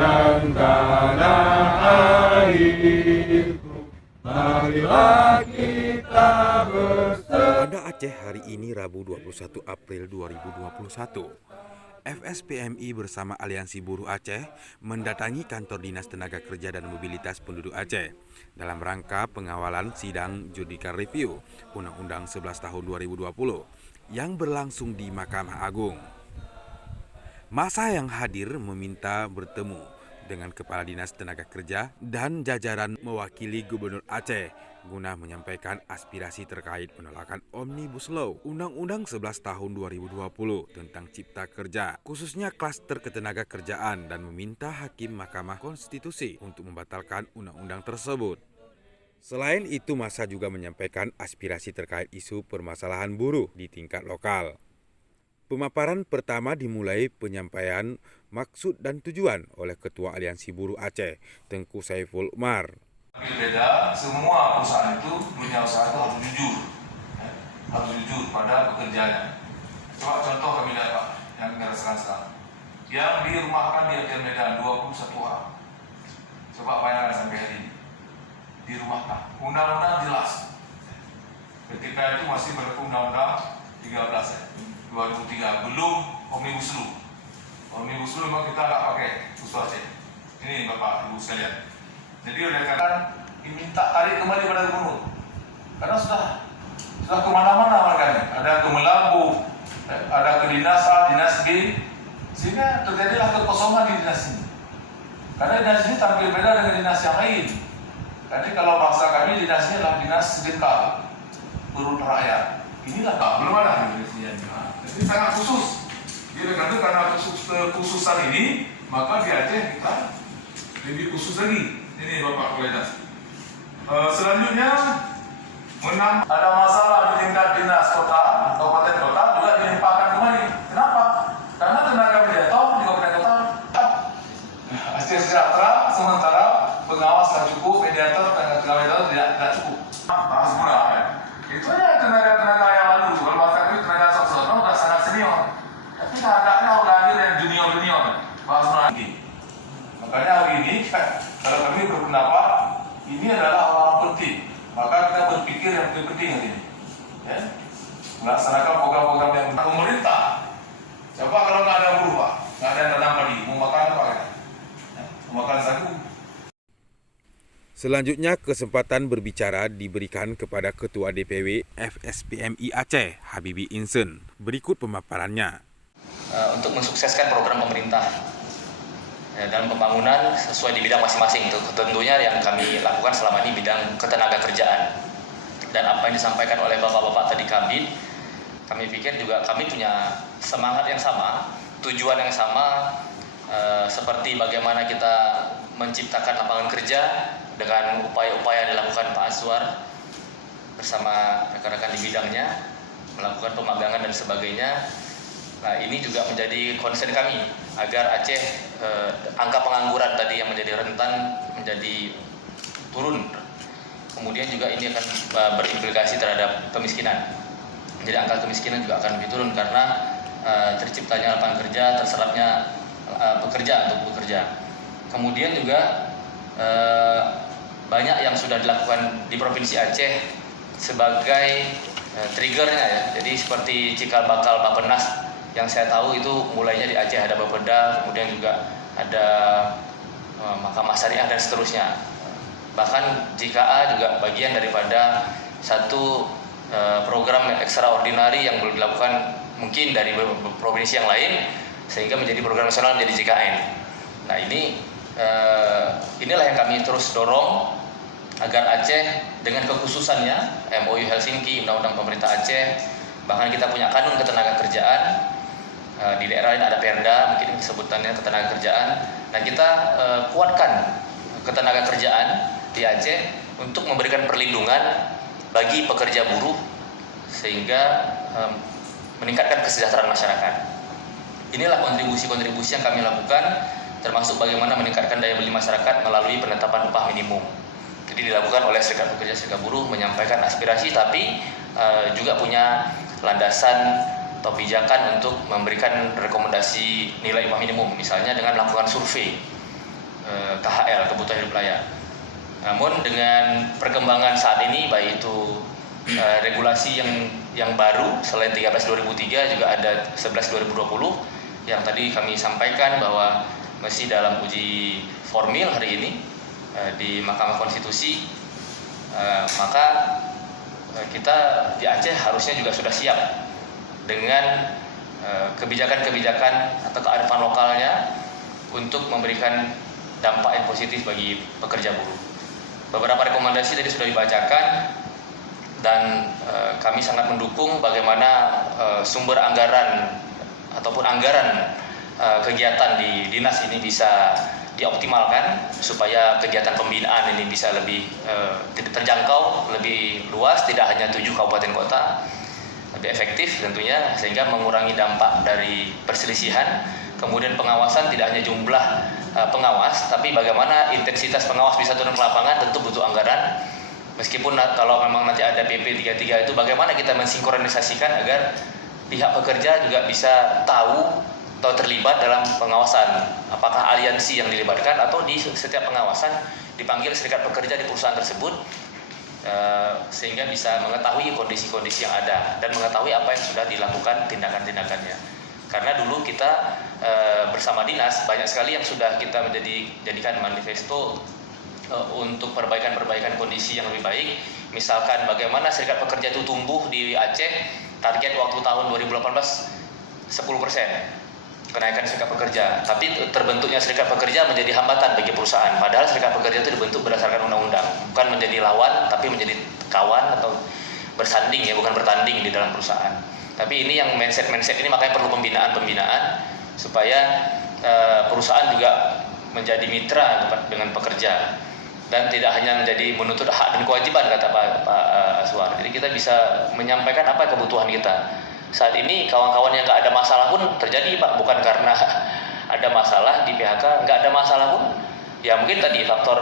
dan tanah airku, marilah kita bersama. Pada Aceh hari ini Rabu 21 April 2021, FSPMI bersama Aliansi Buruh Aceh mendatangi kantor Dinas Tenaga Kerja dan Mobilitas Penduduk Aceh dalam rangka pengawalan sidang Judicial Review Undang-Undang 11 tahun 2020 yang berlangsung di Mahkamah Agung. Masa yang hadir meminta bertemu dengan Kepala Dinas Tenaga Kerja dan jajaran mewakili Gubernur Aceh guna menyampaikan aspirasi terkait penolakan Omnibus Law Undang-Undang 11 tahun 2020 tentang Cipta Kerja, khususnya klaster ketenaga kerjaan, dan meminta Hakim Mahkamah Konstitusi untuk membatalkan undang-undang tersebut. Selain itu, masa juga menyampaikan aspirasi terkait isu permasalahan buruh di tingkat lokal. Pemaparan pertama dimulai penyampaian maksud dan tujuan oleh Ketua Aliansi Buruh Aceh, Tengku Saiful Umar. Berbeda, semua perusahaan itu, dunia usaha itu harus jujur, harus jujur pada pekerjaannya. Coba contoh kami lihat Pak, yang kita rasakan sekarang. Yang dirumahkan di Aceh Medan 21 orang. Coba bayangkan sampai hari ini. Dirumahkan. Undang-undang jelas. Ketika itu masih berundang-undang 13 ya. 2003 belum Omnibus Law. Omnibus Law memang kita nggak pakai khusus Aceh. Ini Bapak Ibu sekalian. Jadi oleh karena diminta tarik kembali pada gubernur, karena sudah kemana-mana makanya. Ada ke Melabu, ada ke dinas A, dinas B, sehingga terjadilah kekosongan di dinas ini. Karena dinas ini tampil beda dengan dinas yang lain. Jadi kalau bahasa kami dinas ini adalah dinas sedekah, turun rakyat. Inilah Pak, belum ada jadi sangat khusus. Jadi karena kekhususan ini, maka di Aceh kita lebih khusus lagi. Ini Bapak Kualitas. Selanjutnya, ada masalah di tingkat dinas kota, kabupaten kota juga dilimpahkan kembali. Kenapa? Karena tenaga mediator di kabupaten kota Aceh sejahtera, sementara pengawas tidak cukup, mediator tidak cukup. Bahas murah ya. Itu aja tenaga-tenaga yang lalu. Kalau bahasa itu tenaga sosok sudah sangat senior. Tapi keadaannya udah hadir yang junior-junior. Bahas murah lagi. Makanya hari ini kalau kami berpendapat ini adalah orang penting, maka kita berpikir yang penting hari ini, ya? Melaksanakan program-program yang pemerintah. Coba kalau nggak ada buruh Pak, nggak ada yang tanam padi, mau makan apa kita? Ya? Mau makan sagu. Selanjutnya, kesempatan berbicara diberikan kepada Ketua DPW FSPMI Aceh, Habibi Insen. Berikut pemaparannya. Untuk mensukseskan program pemerintah dalam pembangunan sesuai di bidang masing-masing. Tentunya yang kami lakukan selama ini bidang ketenaga kerjaan. Dan apa yang disampaikan oleh Bapak-Bapak tadi kami pikir juga kami punya semangat yang sama, tujuan yang sama, seperti bagaimana kita menciptakan lapangan kerja dengan upaya-upaya yang dilakukan Pak Azwar bersama rekan-rekan di bidangnya, melakukan pemagangan dan sebagainya. Nah, ini juga menjadi concern kami agar Aceh angka pengangguran tadi yang menjadi rentan menjadi turun. Kemudian juga ini akan berimplikasi terhadap kemiskinan. Jadi angka kemiskinan juga akan lebih turun karena terciptanya lapangan kerja, terserapnya pekerja untuk bekerja. Kemudian juga banyak yang sudah dilakukan di Provinsi Aceh sebagai triggernya ya. Jadi seperti cikal bakal Bappenas yang saya tahu itu mulainya di Aceh, ada Bapeda, kemudian juga ada Mahkamah Syariah dan seterusnya. Bahkan JKA juga bagian daripada satu program extraordinary yang belum dilakukan mungkin dari provinsi yang lain sehingga menjadi program nasional menjadi JKN. Nah inilah yang kami terus dorong agar Aceh dengan kekhususannya MOU Helsinki, Undang-Undang Pemerintah Aceh, bahkan kita punya kanun ketenaga kerjaan. Di daerah lain ada Perda, mungkin sebutannya ketenaga kerjaan. Nah kita kuatkan ketenaga kerjaan di Aceh untuk memberikan perlindungan bagi pekerja buruh sehingga meningkatkan kesejahteraan masyarakat. Inilah kontribusi-kontribusi yang kami lakukan, termasuk bagaimana meningkatkan daya beli masyarakat melalui penetapan upah minimum. Jadi dilakukan oleh serikat pekerja serikat buruh menyampaikan aspirasi, tapi juga punya landasan atau pijakan untuk memberikan rekomendasi nilai upah minimum, misalnya dengan melakukan survei KHL, kebutuhan hidup layak. Namun dengan perkembangan saat ini, baik itu regulasi yang baru selain 13/2003 juga ada 11/2020 yang tadi kami sampaikan bahwa masih dalam uji formil hari ini di Mahkamah Konstitusi, maka kita di Aceh harusnya juga sudah siap dengan kebijakan-kebijakan atau kearifan lokalnya untuk memberikan dampak yang positif bagi pekerja buruh. Beberapa rekomendasi tadi sudah dibacakan dan kami sangat mendukung bagaimana sumber anggaran ataupun anggaran kegiatan di dinas ini bisa dioptimalkan supaya kegiatan pembinaan ini bisa lebih terjangkau, lebih luas, tidak hanya 7 kabupaten kota, lebih efektif tentunya, sehingga mengurangi dampak dari perselisihan. Kemudian pengawasan tidak hanya jumlah pengawas, tapi bagaimana intensitas pengawas bisa turun ke lapangan, tentu butuh anggaran. Meskipun kalau memang nanti ada PP 33 itu, bagaimana kita mensinkronisasikan agar pihak pekerja juga bisa tahu atau terlibat dalam pengawasan, apakah aliansi yang dilibatkan atau di setiap pengawasan dipanggil serikat pekerja di perusahaan tersebut, sehingga bisa mengetahui kondisi-kondisi yang ada dan mengetahui apa yang sudah dilakukan tindakan-tindakannya. Karena dulu kita bersama dinas banyak sekali yang sudah kita jadikan manifesto untuk perbaikan kondisi yang lebih baik. Misalkan bagaimana serikat pekerja itu tumbuh di Aceh, target waktu tahun 2018 10% kenaikan serikat pekerja, tapi terbentuknya serikat pekerja menjadi hambatan bagi perusahaan. Padahal serikat pekerja itu dibentuk berdasarkan undang-undang, bukan menjadi lawan, tapi menjadi kawan atau bersanding, ya, bukan bertanding di dalam perusahaan. Tapi ini yang mindset ini makanya perlu pembinaan supaya perusahaan juga menjadi mitra dengan pekerja dan tidak hanya menjadi menuntut hak dan kewajiban, kata Pak Aswar. Jadi kita bisa menyampaikan apa kebutuhan kita. Saat ini kawan-kawan yang nggak ada masalah pun terjadi, Pak, bukan karena ada masalah di PHK, nggak ada masalah pun, ya mungkin tadi faktor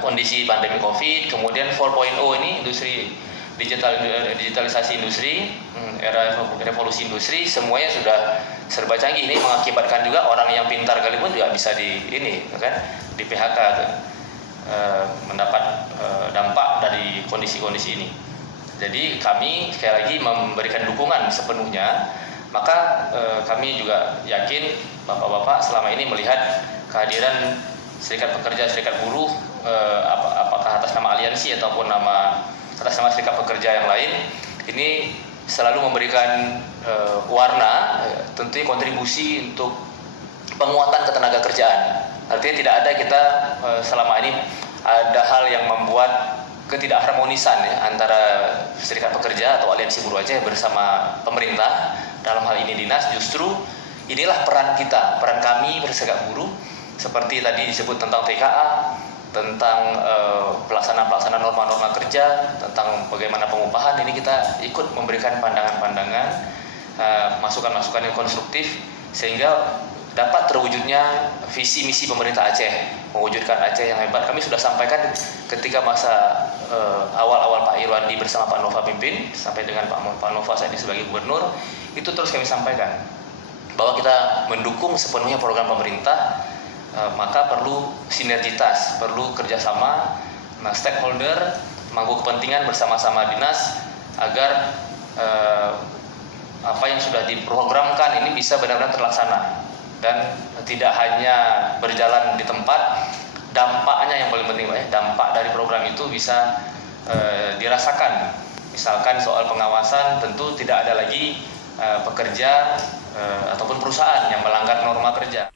kondisi pandemi COVID, kemudian 4.0 ini industri digitalisasi industri, era revolusi industri, semuanya sudah serba canggih. Ini mengakibatkan juga orang yang pintar sekalipun juga bisa di PHK mendapat dampak dari kondisi-kondisi ini. Jadi kami sekali lagi memberikan dukungan sepenuhnya. Maka kami juga yakin Bapak-Bapak selama ini melihat kehadiran serikat pekerja, serikat buruh, apakah atas nama aliansi ataupun atas nama serikat pekerja yang lain, ini selalu memberikan warna, tentunya kontribusi untuk penguatan ketenaga kerjaan. Artinya tidak ada kita selama ini ada hal yang membuat ketidakharmonisan, ya, antara serikat pekerja atau aliansi buruh Aceh bersama pemerintah, dalam hal ini dinas. Justru inilah peran kita, peran kami berserikat buruh, seperti tadi disebut tentang TKA, tentang pelaksanaan norma-norma kerja, tentang bagaimana pengupahan. Ini kita ikut memberikan pandangan-pandangan, masukan-masukan yang konstruktif, sehingga dapat terwujudnya visi misi pemerintah Aceh, mewujudkan Aceh yang hebat. Kami sudah sampaikan ketika masa awal-awal Pak Irwandi bersama Pak Nova pimpin, sampai dengan Pak Nova saat ini sebagai gubernur, itu terus kami sampaikan bahwa kita mendukung sepenuhnya program pemerintah, maka perlu sinergitas, perlu kerjasama stakeholder, pemangku kepentingan bersama-sama dinas, agar apa yang sudah diprogramkan ini bisa benar-benar terlaksana dan tidak hanya berjalan di tempat. Dampaknya yang paling penting, Pak, ya, dampak dari program itu bisa dirasakan. Misalkan soal pengawasan, tentu tidak ada lagi pekerja ataupun perusahaan yang melanggar norma kerja.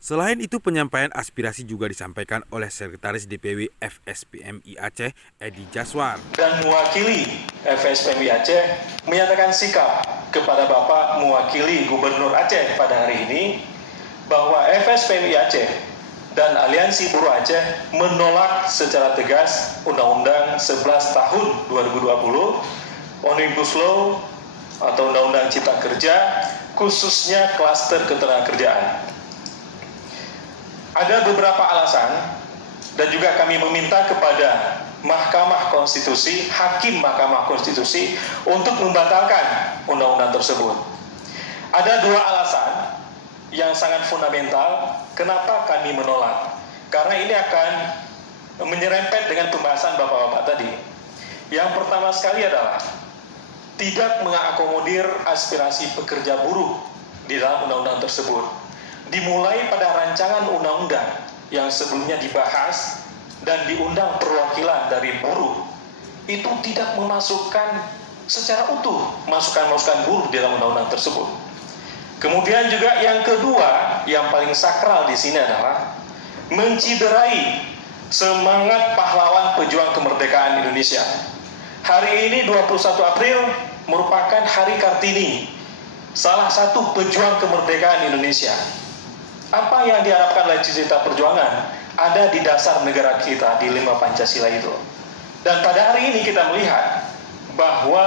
Selain itu, penyampaian aspirasi juga disampaikan oleh Sekretaris DPW FSPMI Aceh, Edi Jaswar. Dan mewakili FSPMI Aceh menyatakan sikap kepada Bapak mewakili Gubernur Aceh pada hari ini bahwa FSPMI Aceh dan Aliansi Buruh Aceh menolak secara tegas Undang-Undang 11 tahun 2020, Omnibus Law atau Undang-Undang Cipta Kerja, khususnya klaster ketenagakerjaan. Ada beberapa alasan dan juga kami meminta kepada Mahkamah Konstitusi, Hakim Mahkamah Konstitusi untuk membatalkan undang-undang tersebut. Ada dua alasan yang sangat fundamental. Kenapa kami menolak? Karena ini akan menyerempet dengan pembahasan Bapak-Bapak tadi. Yang pertama sekali adalah tidak mengakomodir aspirasi pekerja buruh di dalam undang-undang tersebut. Dimulai pada rancangan undang-undang yang sebelumnya dibahas dan diundang perwakilan dari buruh, itu tidak memasukkan secara utuh masukan-masukan buruh di dalam undang-undang tersebut. Kemudian juga yang kedua, yang paling sakral di sini adalah menciderai semangat pahlawan pejuang kemerdekaan Indonesia. Hari ini 21 April merupakan Hari Kartini, salah satu pejuang kemerdekaan Indonesia. Apa yang diharapkan oleh cita-cita perjuangan ada di dasar negara kita di 5 Pancasila itu. Dan pada hari ini kita melihat bahwa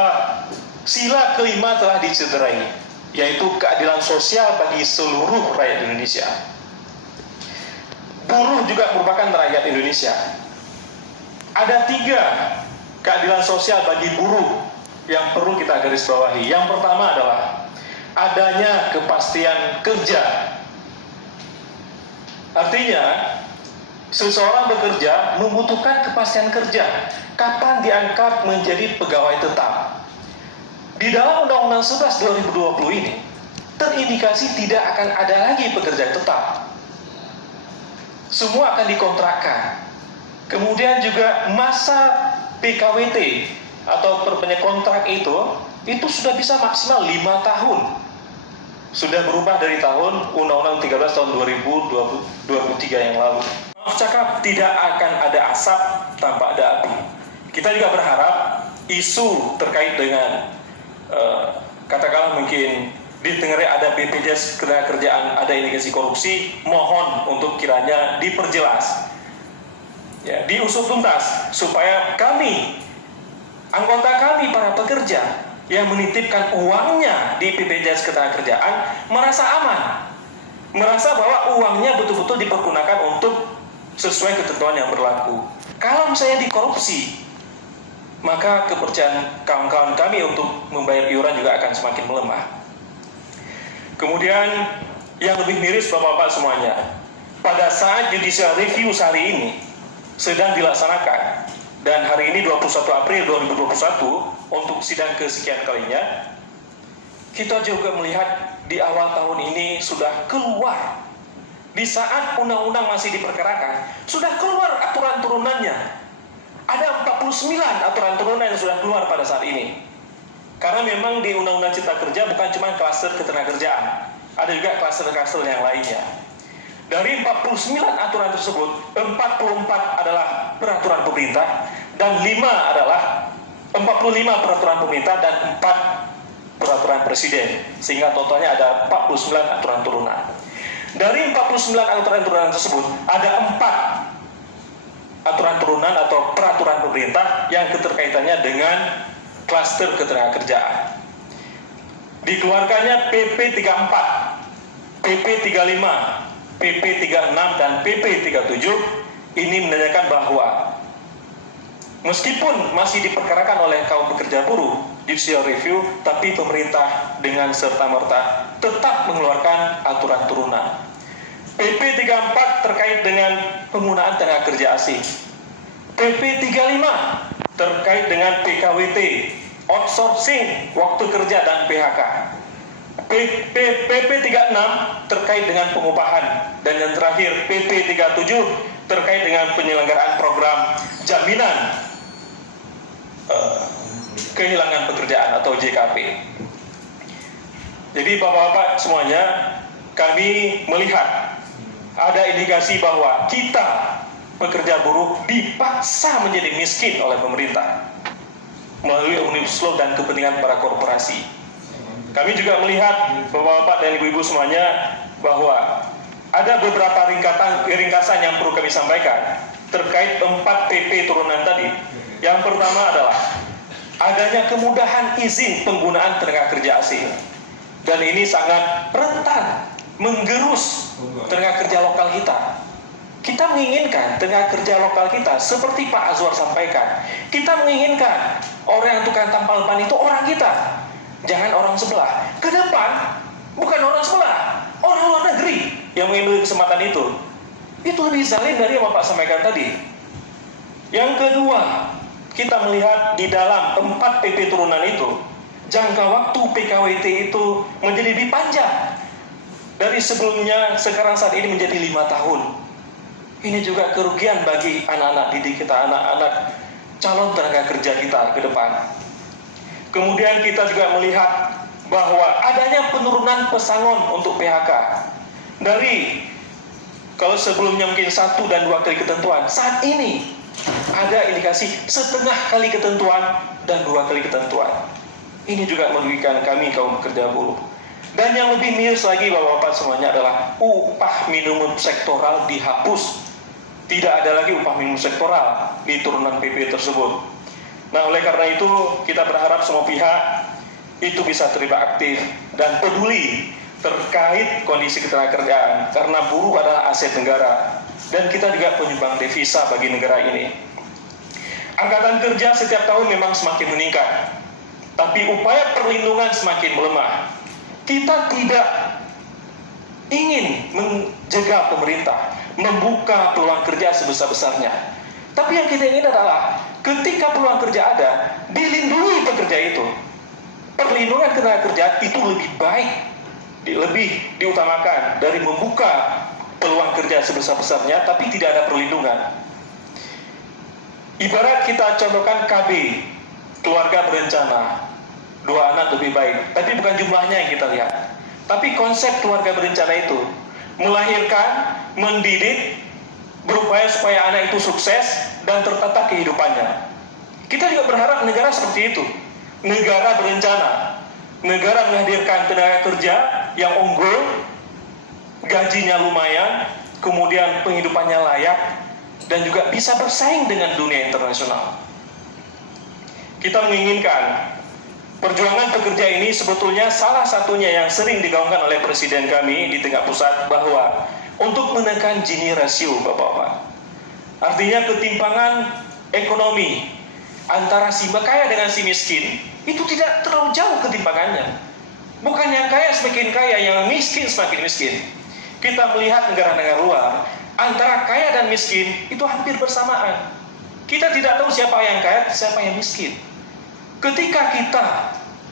sila kelima telah dicederai, yaitu keadilan sosial bagi seluruh rakyat Indonesia. Buruh juga merupakan rakyat Indonesia. Ada 3 keadilan sosial bagi buruh yang perlu kita garis bawahi. Yang pertama adalah adanya kepastian kerja. Artinya, seseorang bekerja membutuhkan kepastian kerja. Kapan diangkat menjadi pegawai tetap? Di dalam Undang-Undang 11 2020 ini terindikasi tidak akan ada lagi pekerja tetap. Semua akan dikontrakkan. Kemudian juga masa PKWT atau perpanjang kontrak itu sudah bisa maksimal 5 tahun. Sudah berubah dari tahun Undang-Undang 13 tahun 2023 yang lalu. Maaf cakap, tidak akan ada asap tanpa ada api. Kita juga berharap isu terkait dengan katakanlah mungkin didengar ada BPJS Ketenagakerjaan, ada indikasi korupsi, mohon untuk kiranya diperjelas, ya, diusut tuntas supaya kami, anggota kami para pekerja yang menitipkan uangnya di BPJS Ketenagakerjaan merasa aman, merasa bahwa uangnya betul-betul dipergunakan untuk sesuai ketentuan yang berlaku. Kalau misalnya dikorupsi, maka kepercayaan kawan-kawan kami untuk membayar iuran juga akan semakin melemah. Kemudian yang lebih miris Bapak-Bapak semuanya, pada saat judicial review hari ini sedang dilaksanakan, dan hari ini 21 April 2021 untuk sidang kesekian kalinya, kita juga melihat di awal tahun ini sudah keluar, di saat undang-undang masih diperkarakan, sudah keluar aturan turunannya. Ada 49 aturan turunan yang sudah keluar pada saat ini. Karena memang di Undang-Undang Cipta Kerja bukan cuma klaster ketenagakerjaan, ada juga klaster-klaster yang lainnya. Dari 49 aturan tersebut, 44 adalah peraturan pemerintah, dan 5 adalah 45 peraturan pemerintah dan 4 peraturan presiden, sehingga totalnya ada 49 aturan turunan. Dari 49 aturan turunan tersebut, ada 4 aturan turunan atau peraturan pemerintah yang keterkaitannya dengan klaster ketenagakerjaan. Dikeluarkannya PP 34, PP 35, PP 36 dan PP 37 ini menandakan bahwa meskipun masih diperkarakan oleh kaum pekerja buruh judicial review, tapi pemerintah dengan serta-merta tetap mengeluarkan aturan turunan. PP 34 terkait dengan penggunaan tenaga kerja asing. PP 35 terkait dengan PKWT, outsourcing waktu kerja dan PHK. PP 36 terkait dengan pengupahan, dan yang terakhir PP 37 terkait dengan penyelenggaraan program jaminan kehilangan pekerjaan atau JKP. Jadi Bapak-bapak semuanya, kami melihat ada indikasi bahwa kita pekerja buruh dipaksa menjadi miskin oleh pemerintah melalui Omnibus Law dan kepentingan para korporasi. Kami juga melihat Bapak-bapak dan Ibu-ibu semuanya bahwa ada beberapa ringkasan yang perlu kami sampaikan terkait 4 PP turunan tadi. Yang pertama adalah adanya kemudahan izin penggunaan tenaga kerja asing, dan ini sangat rentan menggerus tenaga kerja lokal kita. Kita menginginkan tenaga kerja lokal kita seperti Pak Azwar sampaikan. Kita menginginkan orang yang tukang tampal ban itu orang kita, jangan orang sebelah. Ke depan bukan orang sebelah, orang luar negeri yang mengambil kesempatan itu. Itu lebih zalim dari yang Bapak sampaikan tadi. Yang kedua, kita melihat di dalam 4 PP turunan itu, jangka waktu PKWT itu menjadi dipanjang. Dari sebelumnya, sekarang saat ini menjadi 5 tahun. Ini juga kerugian bagi anak-anak didik kita, anak-anak calon tenaga kerja kita ke depan. Kemudian kita juga melihat bahwa adanya penurunan pesangon untuk PHK. Dari, kalau sebelumnya mungkin 1 dan 2 kali ketentuan, saat ini ada indikasi setengah kali ketentuan dan 2 kali ketentuan. Ini juga merugikan kami kaum pekerja buruh. Dan yang lebih miris lagi Bapak-Bapak semuanya adalah upah minimum sektoral dihapus. Tidak ada lagi upah minimum sektoral di turunan PP tersebut. Nah, oleh karena itu kita berharap semua pihak itu bisa terlibat aktif dan peduli terkait kondisi ketenagakerjaan, karena buruh adalah aset negara dan kita juga penyumbang devisa bagi negara ini. Angkatan kerja setiap tahun memang semakin meningkat, tapi upaya perlindungan semakin melemah. Kita tidak ingin menjegal pemerintah membuka peluang kerja sebesar-besarnya, tapi yang kita ingin adalah ketika peluang kerja ada, dilindungi pekerja itu. Perlindungan tenaga kerja itu lebih baik, lebih diutamakan dari membuka peluang kerja sebesar-besarnya tapi tidak ada perlindungan. Ibarat kita contohkan KB, keluarga berencana, 2 anak lebih baik, tapi bukan jumlahnya yang kita lihat, tapi konsep keluarga berencana itu melahirkan, mendidik, berupaya supaya anak itu sukses dan tertata kehidupannya. Kita juga berharap negara seperti itu, negara berencana, negara menghadirkan tenaga kerja yang unggul, gajinya lumayan, kemudian penghidupannya layak, dan juga bisa bersaing dengan dunia internasional. Kita menginginkan perjuangan pekerja ini sebetulnya salah satunya yang sering digaungkan oleh Presiden kami di tingkat pusat, bahwa untuk menekan Gini rasio, Bapak-Bapak. Artinya ketimpangan ekonomi antara si kaya dengan si miskin itu tidak terlalu jauh ketimpangannya. Bukan yang kaya semakin kaya, yang miskin semakin miskin. Kita melihat negara-negara luar, antara kaya dan miskin itu hampir bersamaan. Kita tidak tahu siapa yang kaya, siapa yang miskin. Ketika kita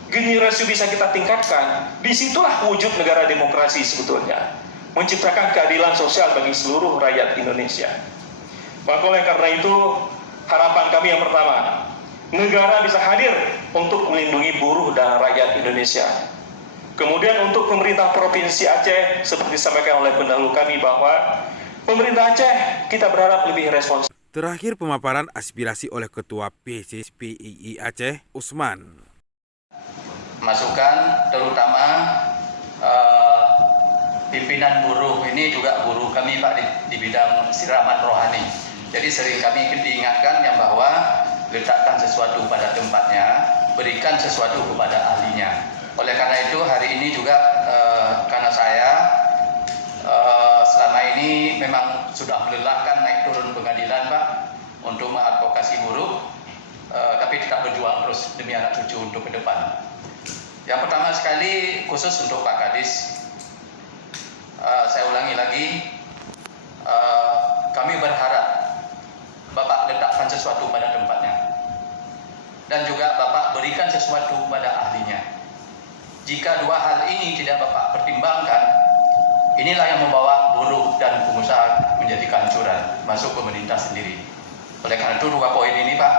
Gini rasio bisa kita tingkatkan, disitulah wujud negara demokrasi sebetulnya, menciptakan keadilan sosial bagi seluruh rakyat Indonesia. Maka oleh karena itu, harapan kami yang pertama, negara bisa hadir untuk melindungi buruh dan rakyat Indonesia. Kemudian untuk pemerintah Provinsi Aceh, seperti disampaikan oleh pendahulu kami, bahwa pemerintah Aceh kita berharap lebih responsif. Terakhir pemaparan aspirasi oleh Ketua PCSPII Aceh, Usman. Masukan terutama pimpinan buruh ini juga buruh kami Pak di bidang siraman rohani. Jadi sering kami diingatkan yang bahwa letakkan sesuatu pada tempatnya, berikan sesuatu kepada ahlinya. Oleh karena itu hari ini juga karena saya selama ini memang sudah melelahkan naik turun pengadilan Pak untuk mengadvokasi buruh, tapi tetap berjuang terus demi anak cucu untuk ke depan. Yang pertama sekali khusus untuk Pak Kadis, saya ulangi lagi, kami berharap Bapak letakkan sesuatu pada tempatnya dan juga Bapak berikan sesuatu pada ahlinya. Jika 2 hal ini tidak Bapak pertimbangkan, inilah yang membawa buruh dan pengusaha menjadi kehancuran, masuk pemerintah sendiri. Oleh karena itu 2 poin ini Pak,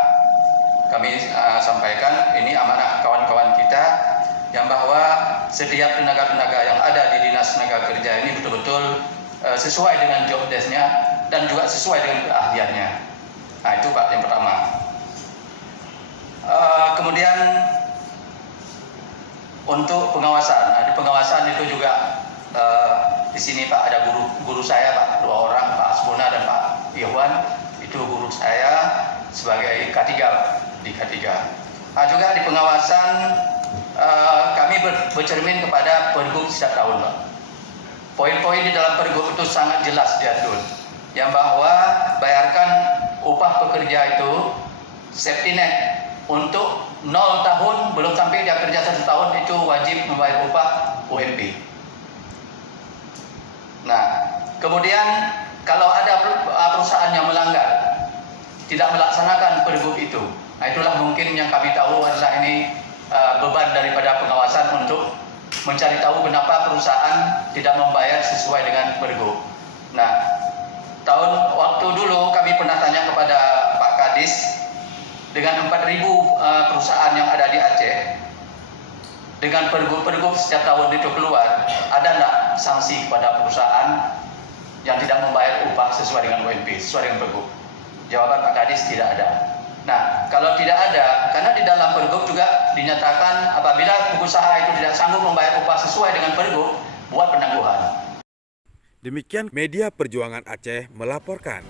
kami sampaikan, ini amanah kawan-kawan kita, yang bahwa setiap tenaga-tenaga yang ada di Dinas Tenaga Kerja ini betul-betul sesuai dengan job desk-nya dan juga sesuai dengan keahliannya. Nah itu Pak yang pertama. Kemudian untuk pengawasan, nah di pengawasan itu juga di sini Pak ada guru saya Pak, 2 orang, Pak Asmona dan Pak Iwan, itu guru saya sebagai K3 di K3. Nah juga di pengawasan kami bercermin kepada pergub setiap tahun Pak. Poin-poin di dalam pergub itu sangat jelas diatur, yang bahwa bayarkan upah pekerja itu safety net untuk 0 tahun belum sampai dia kerja 1 tahun itu wajib membayar upah UMP. Nah, kemudian kalau ada perusahaan yang melanggar, tidak melaksanakan pergub itu, nah itulah mungkin yang kami tahu adalah ini beban daripada pengawasan untuk mencari tahu kenapa perusahaan tidak membayar sesuai dengan pergub. Nah, waktu dulu kami pernah tanya kepada Pak Kadis, dengan 4.000 perusahaan yang ada di Aceh, dengan pergub-pergub setiap tahun itu keluar, ada enggak sanksi kepada perusahaan yang tidak membayar upah sesuai dengan UMP, sesuai dengan pergub? Jawaban Pak Kadis tidak ada. Nah, kalau tidak ada, karena di dalam pergub juga dinyatakan apabila pengusaha itu tidak sanggup membayar upah sesuai dengan pergub, buat penangguhan. Demikian Media Perjuangan Aceh melaporkan.